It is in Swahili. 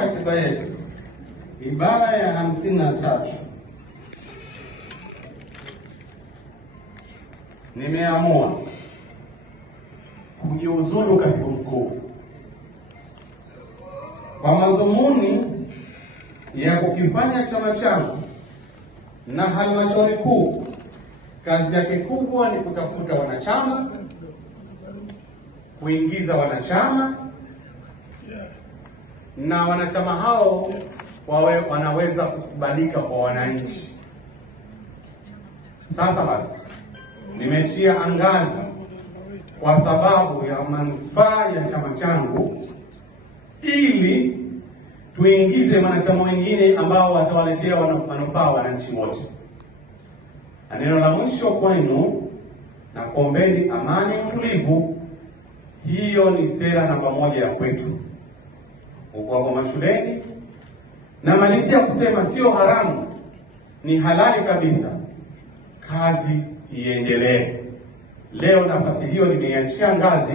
Katiba yetu ibara ya 53 nimeamua kujiuzulu katibu mkuu kwa madhumuni ya kukifanya chama changu na halmashauri kuu kazi yake kubwa ni kutafuta wanachama, kuingiza wanachama, na wanachama hao wanaweza kukubalika kwa wananchi. Sasa basi nimetia angazi kwa sababu ya manufaa ya chama changu, ili tuingize wanachama wengine ambao watawaletea manufaa wananchi wote. Na neno la mwisho kwenu, na kuombeni amani, utulivu. Hiyo ni sera namba 1 ya kwetu. Kwa mashuleni na malizia kusema sio haramu, ni halali kabisa. Kazi iendelee. Leo nafasi hiyo nimeiachia ngazi.